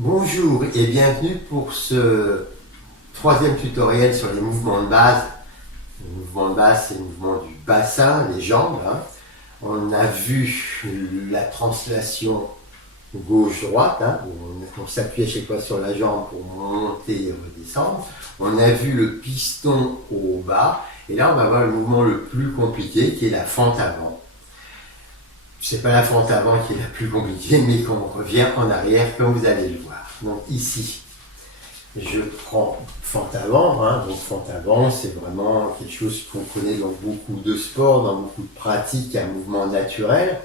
Bonjour et bienvenue pour ce troisième tutoriel sur les mouvements de base. Les mouvements de base, c'est le mouvement du bassin, les jambes. On a vu la translation gauche-droite, où on s'appuie à chaque fois sur la jambe pour monter et redescendre. On a vu le piston au bas. Et là, on va voir le mouvement le plus compliqué, qui est la fente avant. C'est pas la fente avant qui est la plus compliquée, mais quand on revient en arrière, comme vous allez le voir. Donc ici, je prends fente avant. Donc fente avant, c'est vraiment quelque chose qu'on connaît dans beaucoup de sports, dans beaucoup de pratiques, un mouvement naturel.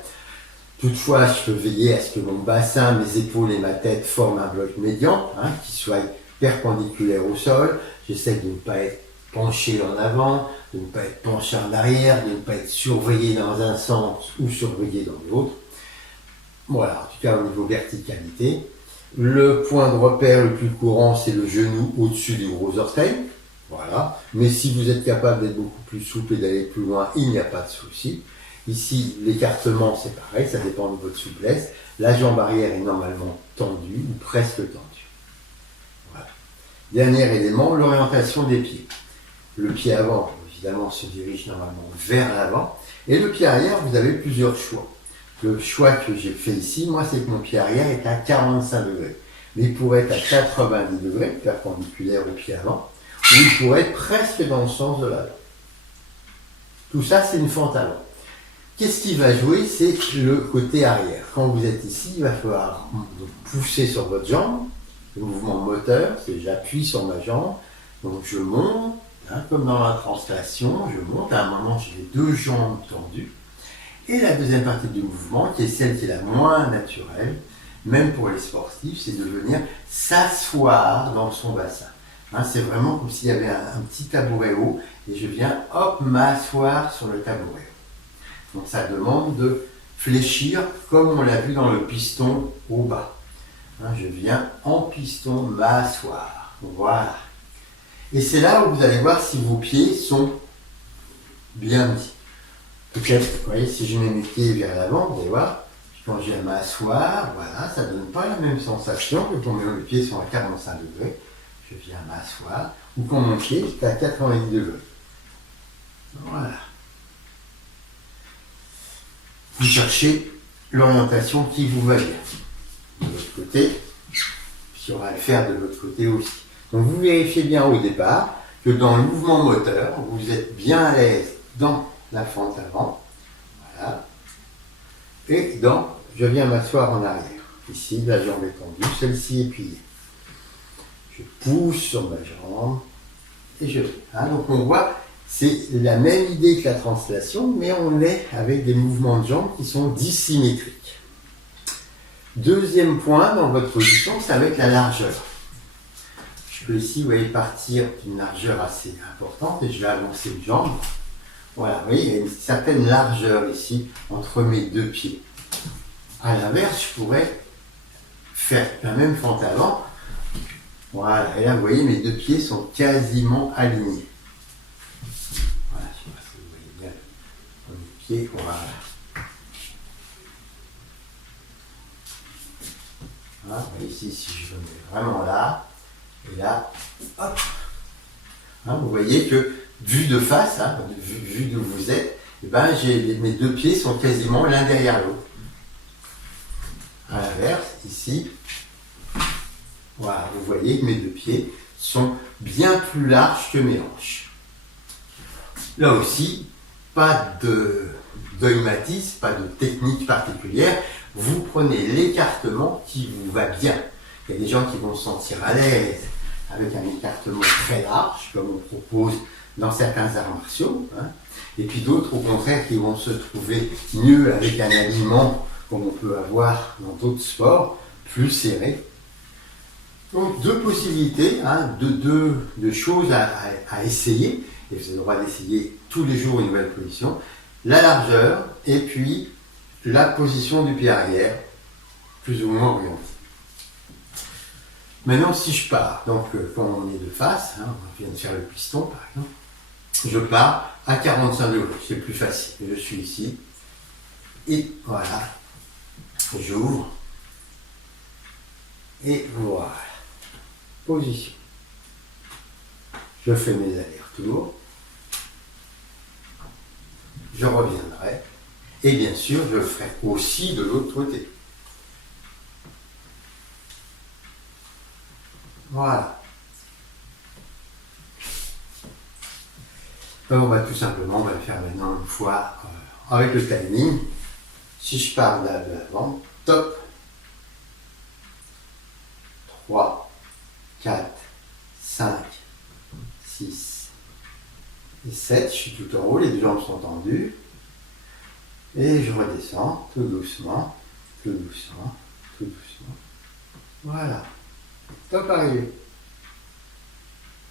Toutefois, je peux veiller à ce que mon bassin, mes épaules et ma tête forment un bloc médian, qui soit perpendiculaire au sol. J'essaie de ne pas être penché en avant, de ne pas être penché en arrière, de ne pas être surveillé dans un sens ou surveillé dans l'autre. Voilà, en tout cas au niveau verticalité. Le point de repère le plus courant, c'est le genou au-dessus du gros orteil. Voilà. Mais si vous êtes capable d'être beaucoup plus souple et d'aller plus loin, il n'y a pas de souci. Ici, l'écartement, c'est pareil, ça dépend de votre souplesse. La jambe arrière est normalement tendue ou presque tendue. Voilà. Dernier élément, l'orientation des pieds. Le pied avant, évidemment, se dirige normalement vers l'avant. Et le pied arrière, vous avez plusieurs choix. Le choix que j'ai fait ici, moi, c'est que mon pied arrière est à 45 degrés. Mais il pourrait être à 90 degrés, perpendiculaire au pied avant, ou il pourrait être presque dans le sens de l'avant. Tout ça, c'est une fente avant. Qu'est-ce qui va jouer? C'est le côté arrière. Quand vous êtes ici, il va falloir pousser sur votre jambe. Le mouvement moteur, c'est j'appuie sur ma jambe. Donc je monte, comme dans la translation, je monte. À un moment, j'ai les deux jambes tendues. Et la deuxième partie du mouvement, qui est celle qui est la moins naturelle, même pour les sportifs, c'est de venir s'asseoir dans son bassin. C'est vraiment comme s'il y avait un petit tabouret haut, et je viens, hop, m'asseoir sur le tabouret. Donc ça demande de fléchir comme on l'a vu dans le piston au bas. Je viens en piston m'asseoir. Voilà. Et c'est là où vous allez voir si vos pieds sont bien mis. Peut-être, vous voyez, si je mets mes pieds vers l'avant, vous allez voir, quand je viens m'asseoir, voilà, ça ne donne pas la même sensation que quand mes pieds sont à 45 degrés. Je viens m'asseoir, ou quand mon pied est à 90 degrés. Voilà. Vous cherchez l'orientation qui vous va bien. De l'autre côté, puis on va le faire de l'autre côté aussi. Donc vous vérifiez bien au départ que dans le mouvement moteur, vous êtes bien à l'aise dans la fente avant. Voilà. Et dans, je viens m'asseoir en arrière. Ici, la jambe est tendue, celle-ci est pliée. Je pousse sur ma jambe et je viens. Donc on voit, c'est la même idée que la translation, mais on est avec des mouvements de jambes qui sont dissymétriques. Deuxième point dans votre position, c'est avec la largeur. Je peux ici, vous voyez, partir d'une largeur assez importante et je vais avancer une jambe. Voilà, vous voyez, il y a une certaine largeur ici entre mes deux pieds. À l'inverse, je pourrais faire la même fente avant. Voilà, et là, vous voyez, mes deux pieds sont quasiment alignés. Voilà, je ne sais pas si vous voyez bien mes pieds. Voilà. Voilà, vous voyez ici, si je me mets vraiment là, et là, hop. Vous voyez que, vu de face, vu d'où vous êtes, mes deux pieds sont quasiment l'un derrière l'autre. À l'inverse, ici, voilà, vous voyez que mes deux pieds sont bien plus larges que mes hanches. Là aussi, pas de dogmatisme, pas de technique particulière. Vous prenez l'écartement qui vous va bien. Il y a des gens qui vont se sentir à l'aise avec un écartement très large, comme on propose dans certains arts martiaux. Et puis d'autres, au contraire, qui vont se trouver mieux avec un alignement, comme on peut avoir dans d'autres sports, plus serré. Donc deux possibilités, deux choses à essayer, et vous avez le droit d'essayer tous les jours une nouvelle position, la largeur et puis la position du pied arrière, plus ou moins orientée. Maintenant, si je pars, donc quand on est de face, on vient de faire le piston par exemple, je pars à 45 degrés, c'est plus facile. Je suis ici, et voilà, j'ouvre, Et voilà. Position. Je fais mes allers-retours. Je reviendrai. Et bien sûr, je le ferai aussi de l'autre côté. Voilà. On va tout simplement le faire maintenant une fois avec le timing. Si je pars de l'avant, top. 3, 4, 5, 6 et 7. Je suis tout en haut, les deux jambes sont tendues. Et je redescends tout doucement, tout doucement, tout doucement. Voilà. Top arrivée.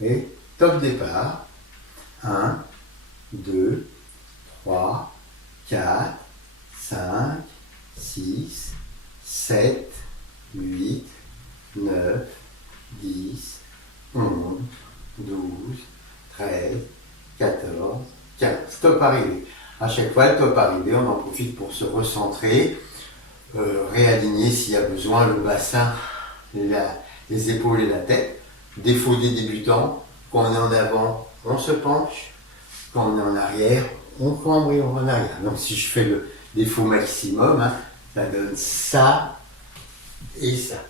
Et top départ. 1, 2, 3, 4, 5, 6, 7, 8, 9, 10, 11, 12, 13, 14, 15. Top arrivé. À chaque fois, le top arrivé, on en profite pour se recentrer, réaligner s'il y a besoin le bassin, les épaules et la tête. Défaut des débutants, quand on est en avant, on se penche. Quand on est en arrière, on cambre et on va en arrière. Donc si je fais le défaut maximum, ça donne ça et ça.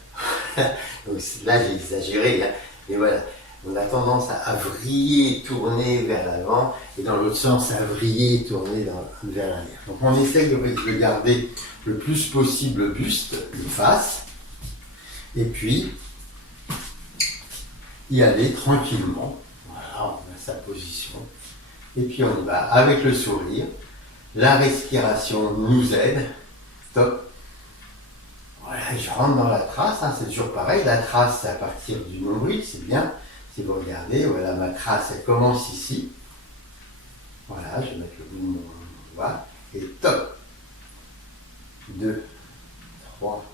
Donc là j'ai exagéré, mais voilà. On a tendance à vriller et tourner vers l'avant, et dans l'autre sens à vriller et tourner vers l'arrière. Donc on essaye de garder le plus possible le buste, le face, et puis y aller tranquillement. Voilà, on a sa position. Et puis on y va avec le sourire. La respiration nous aide. Top. Voilà, je rentre dans la trace, c'est toujours pareil. La trace, c'est à partir du nombril, c'est bien. Si vous regardez, voilà, ma trace, elle commence ici. Voilà, je vais mettre le bout de mon doigt. Et top. 2, 3,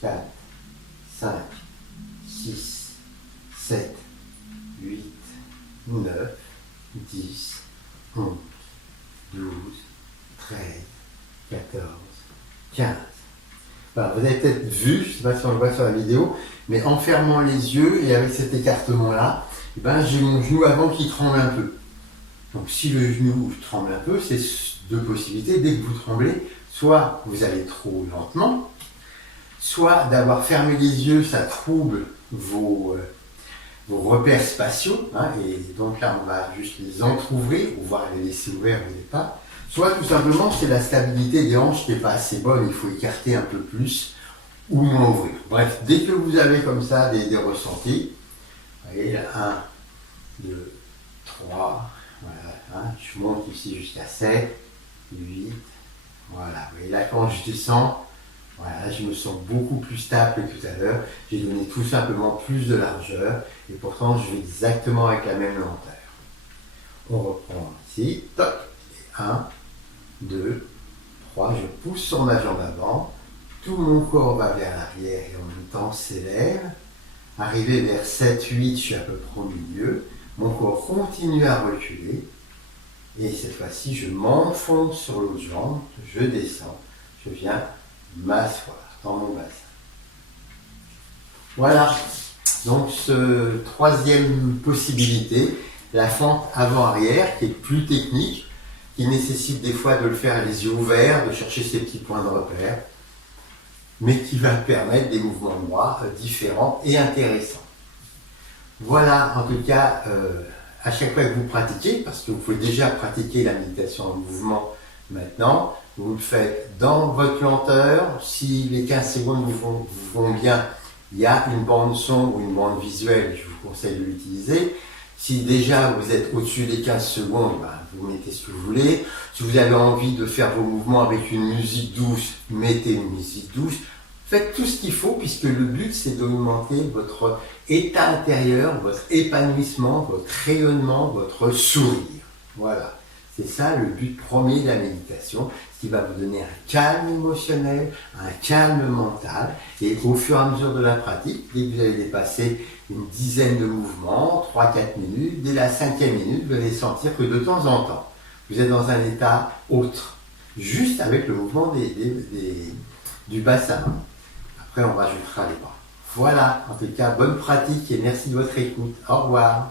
4, 5, 6, 7, 8, 9, 10, 11, 12, 13, 14, 15. Voilà, vous avez peut-être vu, je ne sais pas si on le voit sur la vidéo, mais en fermant les yeux et avec cet écartement-là, j'ai mon genou avant qui tremble un peu. Donc si le genou tremble un peu, c'est deux possibilités. Dès que vous tremblez, soit vous allez trop lentement, soit d'avoir fermé les yeux, ça trouble vos repères spatiaux, et donc là on va juste les entrouvrir, ou voir les laisser ouverts au départ. Soit tout simplement c'est la stabilité des hanches qui n'est pas assez bonne, il faut écarter un peu plus ou moins ouvrir. Bref, dès que vous avez comme ça des ressentis, vous voyez, 1, 2, 3, voilà, je monte ici jusqu'à 7, 8, voilà, vous voyez là quand je descends, voilà, je me sens beaucoup plus stable que tout à l'heure, j'ai donné tout simplement plus de largeur, et pourtant je vais exactement avec la même lenteur. On reprend ici, top, 1, 2, 3, je pousse sur ma jambe avant, tout mon corps va vers l'arrière et en même temps s'élève. Arrivé vers 7, 8, je suis à peu près au milieu. Mon corps continue à reculer. Et cette fois-ci, je m'enfonce sur l'autre jambe, je descends, je viens m'asseoir dans mon bassin. Voilà. Donc, troisième possibilité, la fente avant-arrière, qui est plus technique, qui nécessite des fois de le faire les yeux ouverts, de chercher ces petits points de repère, mais qui va permettre des mouvements de bras différents et intéressants. Voilà, en tout cas, à chaque fois que vous pratiquez, parce que vous pouvez déjà pratiquer la méditation en mouvement maintenant, vous le faites dans votre lenteur. Si les 15 secondes vous vont bien, il y a une bande son ou une bande visuelle, je vous conseille de l'utiliser. Si déjà vous êtes au-dessus des 15 secondes, vous mettez ce que vous voulez. Si vous avez envie de faire vos mouvements avec une musique douce, mettez une musique douce. Faites tout ce qu'il faut, puisque le but c'est d'augmenter votre état intérieur, votre épanouissement, votre rayonnement, votre sourire. Voilà, c'est ça le but premier de la méditation, ce qui va vous donner un calme émotionnel, un calme mental, et au fur et à mesure de la pratique, dès que vous allez dépasser une dizaine de mouvements, 3-4 minutes, dès la 5e minute, vous allez sentir que de temps en temps, vous êtes dans un état autre, juste avec le mouvement du bassin. Après, on rajoutera les bras. Voilà, en tout cas, bonne pratique et merci de votre écoute. Au revoir.